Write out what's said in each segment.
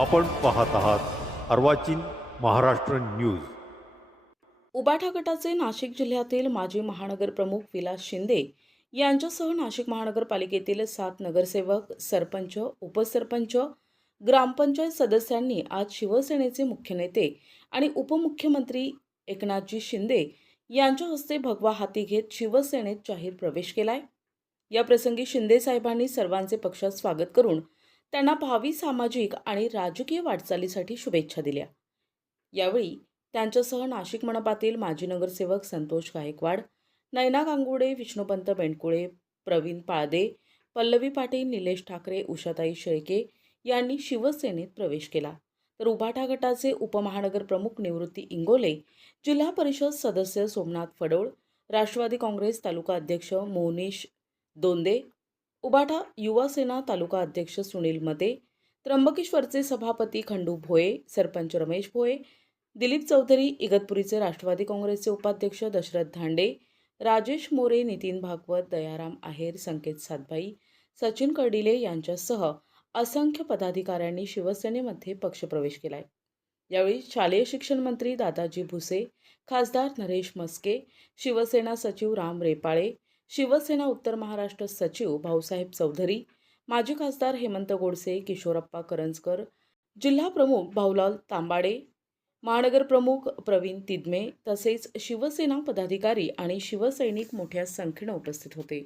आपण पाहत आहात अर्वाचीन महाराष्ट्र न्यूज. उबाठा गटाचे नाशिक जिल्ह्यातील माजी महानगर प्रमुख विलास शिंदे यांच्यासह नाशिक महानगरपालिकेतील सात नगरसेवक सरपंच उपसरपंच ग्रामपंचायत सदस्यांनी आज शिवसेनेचे मुख्य नेते आणि उपमुख्यमंत्री एकनाथजी शिंदे यांच्या हस्ते भगवा हाती घेत शिवसेनेत जाहीर प्रवेश केलाय. या प्रसंगी शिंदे साहेबांनी सर्वांचे पक्षात स्वागत करून त्यांना भावी सामाजिक आणि राजकीय वाटचालीसाठी शुभेच्छा दिल्या. यावेळी त्यांच्यासह नाशिक मनपातील माजी नगरसेवक संतोष गायकवाड नयना गांगुडे विष्णुपंत बेंडकुळे प्रवीण पाळदे पल्लवी पाटील निलेश ठाकरे उषाताई शेळके यांनी शिवसेनेत प्रवेश केला. तर उभाठा गटाचे उपमहानगर प्रमुख निवृत्ती इंगोले जिल्हा परिषद सदस्य सोमनाथ फडोळ राष्ट्रवादी काँग्रेस तालुका अध्यक्ष मोनिश दोंदे उबाठा युवा सेना तालुका अध्यक्ष सुनील मते त्र्यंबकेश्वरचे सभापती खंडू भोये सरपंच रमेश भोये दिलीप चौधरी इगतपुरीचे राष्ट्रवादी काँग्रेसचे उपाध्यक्ष दशरथ धांडे राजेश मोरे नितीन भागवत दयाराम आहेर संकेत सातभाई सचिन कर्डिले यांच्यासह असंख्य पदाधिकाऱ्यांनी शिवसेनेमध्ये पक्षप्रवेश केलाय. यावेळी शालेय शिक्षण मंत्री दादाजी भुसे खासदार नरेश मस्के शिवसेना सचिव राम रेपाळे शिवसेना उत्तर महाराष्ट्र सचिव भाऊसाहेब चौधरी माजी खासदार हेमंत गोडसे किशोरप्पा करंजकर जिल्हा प्रमुख भाऊलाल तांबाडे महानगर प्रमुख प्रवीण तिदमे तसेच शिवसेना पदाधिकारी आणि शिवसैनिक मोठ्या संख्येनं उपस्थित होते.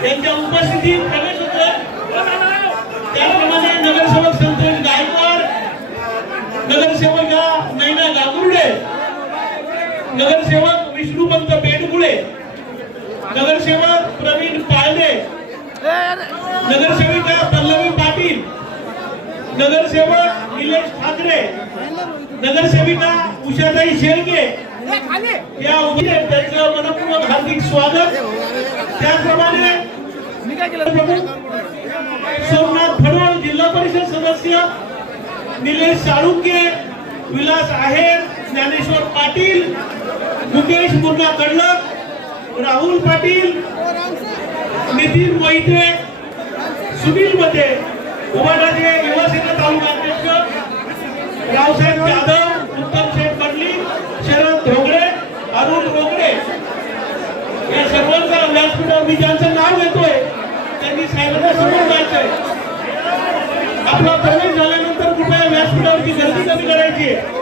त्यांच्या यांच्या उपस्थितीत प्रवेश होतोय. त्याप्रमाणे नगरसेवक संतोष गायकवाड नगरसेवका नैना गागुर्डे नगरसेवक विष्णुपंत बेडगुळे नगरसेवक प्रवीण पाळदे नगरसेविका पल्लवी पाटील नगरसेवक निलेश ठाकरे नगरसेविका उषाताई शेळके या उभे त्यांचं मनपूर्वक हार्दिक स्वागत. त्याचप्रमाणे सोमनाथ फडवळ जिल्हा परिषद सदस्य निलेश साळुंके विलास आहेर ज्ञानेश्वर पाटील मुकेश मुन्ना कडलक राहुल पाटील नितीन मोहिते सुनील मते उभाटाचे युवासेना तालुका अध्यक्ष रावसाहेब जाधव उत्तम शेठ शरद ढोगळे अरुण रोगडे या सर्वांचा व्यासपीठावर मी ज्यांचं नाव घेतोय त्यांनी साहेबांना समोर जायचंय आपला प्रवेश झाल्यानंतर कृपया व्यासपीठावरची गर्दी कमी करायची आहे.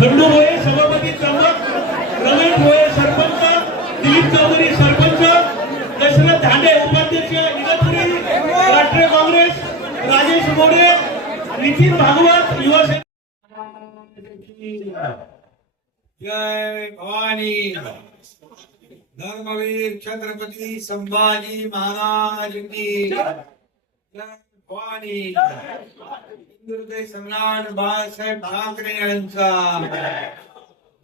खंडू मोरे नितीन भागवत युवा सेना जय भवानी। धर्मवीर छत्रपती संभाजी महाराज की जय भवानी। हिंदुहृदय सम्राट बाळासाहेब ठाकरे यांचा।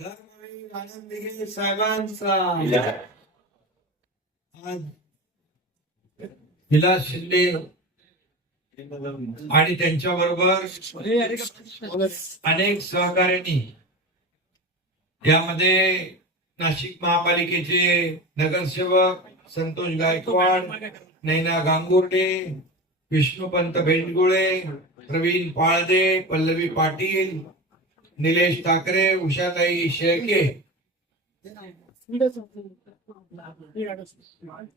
धर्मवीर आनंदगिरी साहेबांचा। आज विलास शिंदे आणि त्यांच्या बरोबर अनेक सहकार्यांनी यामध्ये नाशिक महापालिकेचे नगरसेवक संतोष गायकवाड नैना गांगुर्डे विष्णुपंत भेंडगुळे प्रवीण पाळदे पल्लवी पाटील निलेश ठाकरे उषाताई शेळके.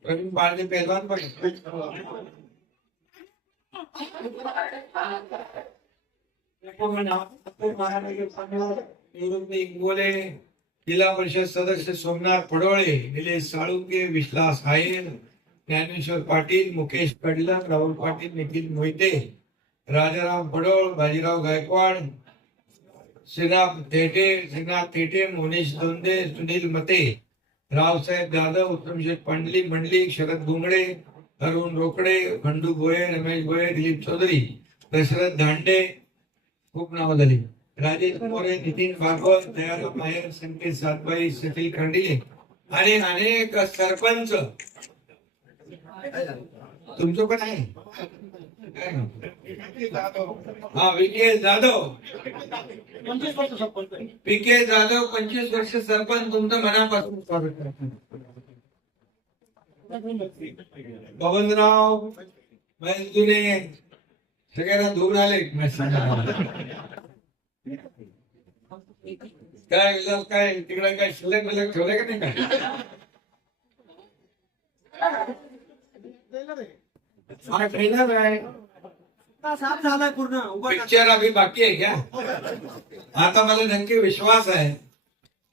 प्रवीण पाळदे पेलवान इंगोले जिल्हा परिषद सदस्य सोमनाथ पडोळे निलेश साळुंके विश्वास हायर ज्ञानेश्वर पाटील मुकेश कडलक राहुल पाटील निखिल मोहिते राजाराम पडोळ बाजीराव गायकवाड श्रीनाथ थेटे श्रीनाथ थेटे मोनीश दोंदे सुनील मते रावसाहेब जाधव उत्तमशेठ पांडली मंडलिक शरद गुंगडे अरुण रोकडे खंडू गोये रमेश गोये दिलीप चौधरी दशरथ धांडे खूप नावं झाली. राजेश मोरे नितीन भागवत दयाराम नायर संकेत सातबाई सतील खंडिले आणि अनेक सरपंच. तुमचं पण आहे? हा VK Jadhav. P K Jadhav पंचवीस वर्ष सरपंच तुमचं मनापासून स्वागत करतो. बबनराव जुने सगळ्यांना धुवून आले काय विलास काय तिकडे काय शिल्लक बिलक ठेवले का नाही? काय हा आहे. पिक्चर अभी बाकी आहे क्या? आता मला नक्की विश्वास आहे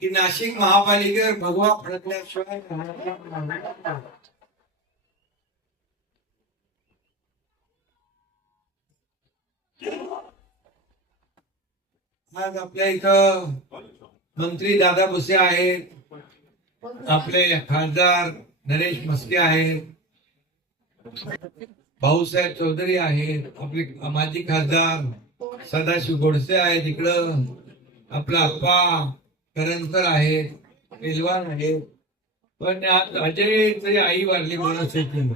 की नाशिक महापालिकेवर भगवा फडकल्याशिवाय आज आपल्या इथं मंत्री दादा भुसे आहेत. आपले खासदार नरेश मस्के आहेत. भाऊसाहेब चौधरी आहेत. आपले माजी खासदार सदाशिव गोडसे आहेत इकडं. आपला अप्पा करंजकर आहेत. पेलवान आहेत. पण आज अजय आई वाढली म्हणून शेती.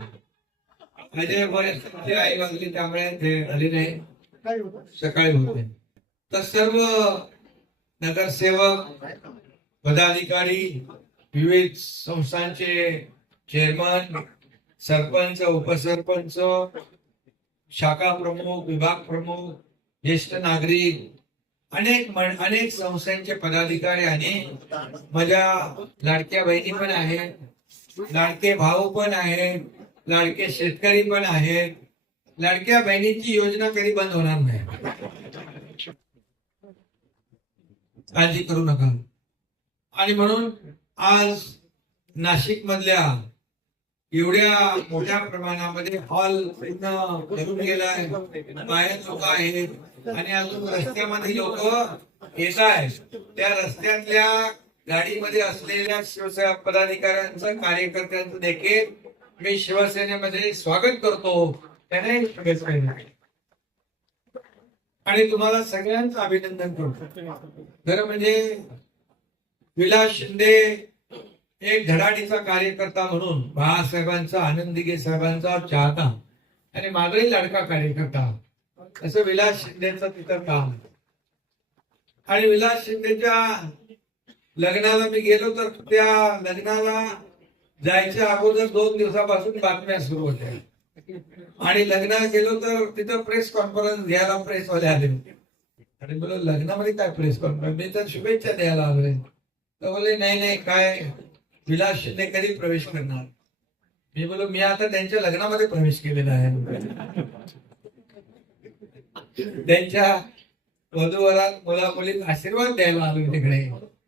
अजय बरेच आई वाढली त्यामुळे ते आले नाही. सकाळी होते. तर सर्व नगरसेवक पदाधिकारी विविध संस्थांचे चेअरमन सरपंच उपसरपंच शाखा प्रमुख विभाग प्रमुख ज्येष्ठ नागरिक अनेक अनेक संस्थांचे पदाधिकारी आणि माझ्या लाडक्या बहिणी पण आहेत लाडके भाऊ पण आहेत लाडके शेतकरी पण आहेत. लाडक्या बहिणीची योजना कधी बंद होणार नाही. काळजी करू नका. आणि म्हणून आज नाशिक मधल्या एवढ्या मोठ्या प्रमाणामध्ये हॉल भरून गेलाय बाहेर लोक आहेत आणि अजून रस्त्यामध्ये लोक येत आहेत. त्या रस्त्यातल्या गाडीमध्ये असलेल्या शिवसेना पदाधिकाऱ्यांचं कार्यकर्त्यांचं देखील मी शिवसेनेमध्ये स्वागत करतो. त्याने शुभेच्छा आणि तुम्हाला सगळ्यांचं अभिनंदन करतो. खरं म्हणजे विलास शिंदे एक धडाडीचा कार्यकर्ता म्हणून बाळासाहेबांचा आनंदीगे साहेबांचा चाहता आणि माझाही लाडका कार्यकर्ता. असं विलास शिंदेचं तिथं काम. आणि विलास शिंदेच्या लग्नाला मी गेलो तर त्या लग्नाला जायच्या अगोदर दोन दिवसापासून बातम्या सुरू होत्या. आणि लग्नाला गेलो तर तिथं प्रेस कॉन्फरन्स घ्यायला प्रेसवाले आले होते. आणि बोल लग्नामध्ये काय प्रेस कॉन्फरन्स मी तर शुभेच्छा द्यायला आलोय. तर बोले नाही नाही काय? विलास शिंदे कधी प्रवेश करणार? मी बोलो मी आता त्यांच्या लग्नामध्ये प्रवेश केलेला आहे. त्यांच्या वधूवरात मुला मुलीत आशीर्वाद द्यायला आलो तिकडे.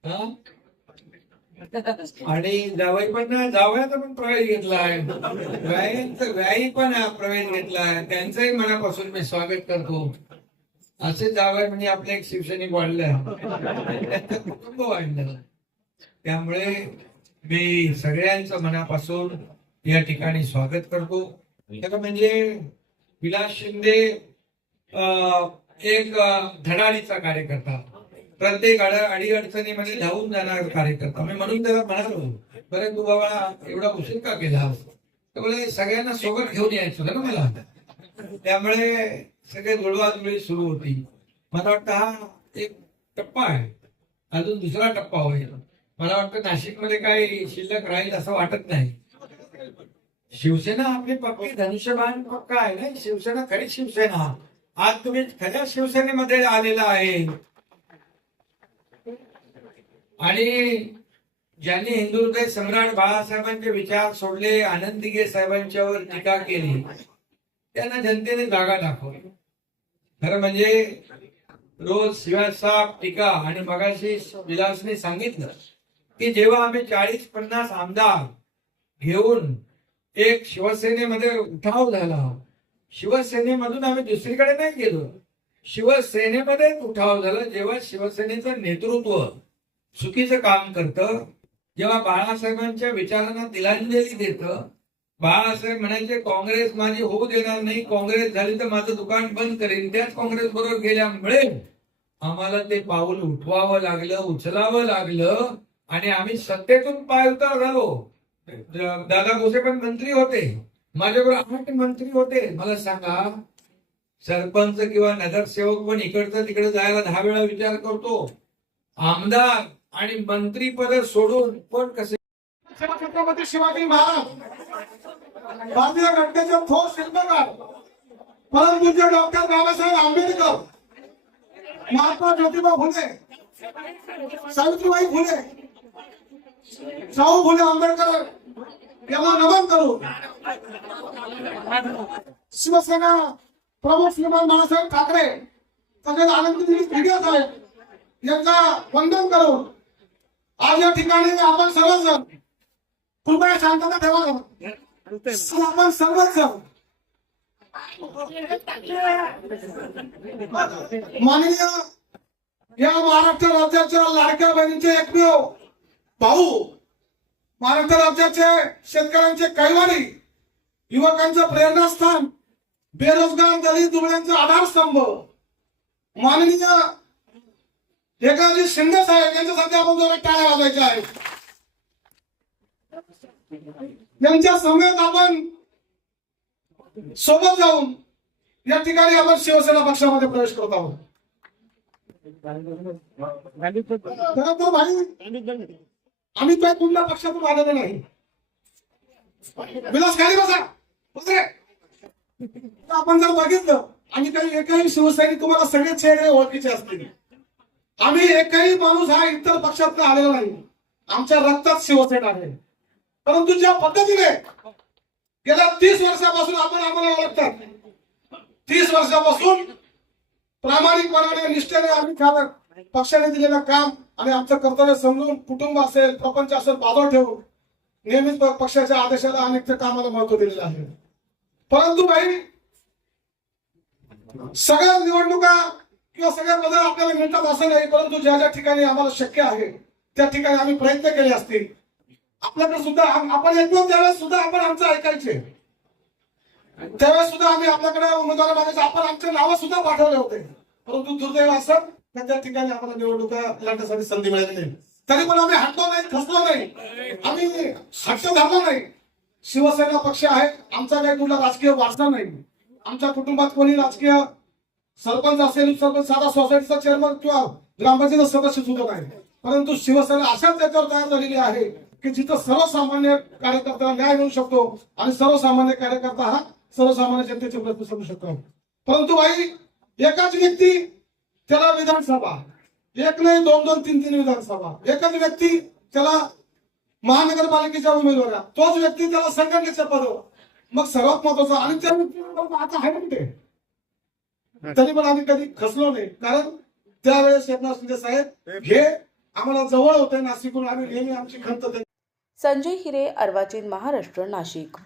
हा? आणि जावई पण जावयाचा पण प्रवेश घेतलाय व्याईचा व्याई पण प्रवेश घेतलाय त्यांचंही मनापासून मी स्वागत करतो. असे जावय म्हणजे आपले एक शिवसैनिक वाढलं. कुटुंब वाढलं. त्यामुळे मी सगळ्यांचं मनापासून या ठिकाणी स्वागत करतो. त्याला म्हणजे विलास शिंदे एक धडाडीचा कार्यकर्ता. प्रत्येक अडीअडचणीमध्ये म्हणजे धावून जाणार कार्यकर्ता. मी म्हणून त्याला म्हणालो बरं तू बाबा एवढा उशीर का केला त्यामुळे सगळ्यांना सोबत घेऊन यायचं ना मला. त्यामुळे सगळे जुळवाजुळी सुरू होती. मला वाटतं हा एक टप्पा आहे. अजून दुसरा टप्पा होईल. मला वाटतं नाशिकमध्ये काही शिल्लक राहील असं वाटत नाही. शिवसेना आपली पक्की धनुष्यबाण पक्का आहे ना? शिवसेना खरी शिवसेना. आज तुम्ही खऱ्या शिवसेनेमध्ये आलेला आहे. आणि ज्यांनी हिंदुत्व सम्राट बाळासाहेबांचे विचार सोडले आनंदीगे साहेबांच्यावर टीका केली त्यांना जनतेने जागा दाखवली. खरं म्हणजे रोज शिवासाप टीका आणि मगाशी विलासने सांगितलं की जेव्हा आम्ही चाळीस पन्नास आमदार घेऊन एक शिवसेनेमध्ये उठाव झाला शिवसेनेमधून आम्ही दुसरीकडे नाही गेलो. शिवसेनेमध्येच उठाव झाला जेव्हा शिवसेनेचं नेतृत्व चुकीचं काम करतं. जेव्हा बाळासाहेबांच्या विचारांना तिलांजली देतं. बाळासाहेब म्हणायचे काँग्रेस माझी होऊ देणार नाही. काँग्रेस झाली तर माझं दुकान बंद करेन. त्याच काँग्रेस बरोबर गेल्यामुळे आम्हाला ते पाऊल उठवावं लागलं उचलावं लागलं आणि आम्ही सत्तेतून पाय उतार झालो. दादा भोसे पण मंत्री होते. माझ्याबरोबर आठ मंत्री होते. मला सांगा सरपंच किंवा नगरसेवक पण इकडचं तिकडे जायला दहा वेळा विचार करतो. आमदार आणि मंत्रीपद सोडून पण कसे छत्रपती शिवाजी महाराज. भारतीय घटनेचे थोर शिल्पकार. परमपूज्य डॉक्टर बाबासाहेब आंबेडकर. महात्मा ज्योतिबा फुले. सावित्रीबाई फुले. शाहू फुले आंबेडकर. यांना नमन करू. शिवसेना प्रमुख श्रीमान बाळासाहेब ठाकरे तसेच आनंदी भिडे साहेब यांचा वंदन करून आज या ठिकाणी आपण सर्वजण कृपया शांतता ठेवा. आपण सर्वच जण माननीय या महाराष्ट्र राज्याच्या लाडक्या बहिणीचे एकमेव भाऊ महाराष्ट्र राज्याचे शेतकऱ्यांचे कैवारी युवकांचं प्रेरणास्थान बेरोजगार दलित दुबळ्यांचा आधारस्तंभ. माननीय एकनाथजी शिंदे साहेब यांच्यासाठी आपण जरा टाळ्या वाजायच्या आहेत. यांच्या समेत आपण सोबत जाऊन या ठिकाणी आपण शिवसेना पक्षामध्ये प्रवेश करत आहोत. तर भाई आम्ही त्या कुठल्या पक्षातून आलेलो नाही. विलास खाली बसा. आपण जर बघितलं आणि काही एकही शिवसैनिक तुम्हाला सगळे चेहरे ओळखीचे असतील. आम्ही एकही माणूस हा इतर पक्षात आलेला नाही. आमच्या रक्तात शिवसेना आहे. परंतु ज्या पद्धतीने गेल्या तीस वर्षापासून आपण आम्हाला ओळखतात. तीस वर्षापासून प्रामाणिकपणाने निष्ठेने आम्ही खा- पक्षाने दिलेलं काम आणि आमचं कर्तव्य समजून कुटुंब असेल प्रपंच असेल बाजूला ठेवून नेहमीच पक्षाच्या आदेशाला आणि त्या कामाला महत्त्व दिलेलं आहे. परंतु काही सगळ्या निवडणुका किंवा सगळ्या पद आपल्याला मिळतात असं नाही परंतु ज्या ज्या ठिकाणी आम्हाला शक्य आहे त्या ठिकाणी आम्ही प्रयत्न केले असतील. आपल्याकडे सुद्धा आपण येतो त्यावेळेस सुद्धा आपण आमचं ऐकायचे. त्यावेळेस सुद्धा आम्ही आपल्याकडे उमेदवार मागायचे. आपण आमचे नावं सुद्धा पाठवले होते. परंतु दुर्दैव असं त्या ठिकाणी आम्हाला निवडणुका लढण्यासाठी संधी मिळाली नाही. तरी पण आम्ही हटलो नाही खसलो नाही. आम्ही हट्ट धरलो नाही. शिवसेना पक्ष आहे. आमचा काही कुठला राजकीय वारसा नाही. आमच्या कुटुंबात कोणी राजकीय सरपंच असेल सरपंच साधा सोसायटीचा चेअरमन किंवा ग्रामपंचायत सदस्य सुद्धा नाही. परंतु शिवसेना अशाच त्याच्यावर तयार झालेली आहे की जिथं सर्वसामान्य कार्यकर्त्याला न्याय मिळू शकतो आणि सर्वसामान्य कार्यकर्ता हा सर्वसामान्य जनतेचे प्रश्न समजू शकतो. परंतु भाई एकाच व्यक्ती त्याला विधानसभा. एक नाही दोन दोन तीन तीन विधानसभा. एकच व्यक्ती त्याला महानगरपालिकेच्या उमेदवार. तोच व्यक्ती त्याला संघटनेचं पद मग सर्वात महत्वाचं आणि त्या व्यक्तीला आता आहे तरी पण आम्ही कधी खचलो नाही. कारण त्यावेळेस एकनाथ शिंदे साहेब हे आम्हाला जवळ होते नाशिकहून. आम्ही नेहमी आमची खंत संजय हिरे अर्वाचीन महाराष्ट्र नाशिक.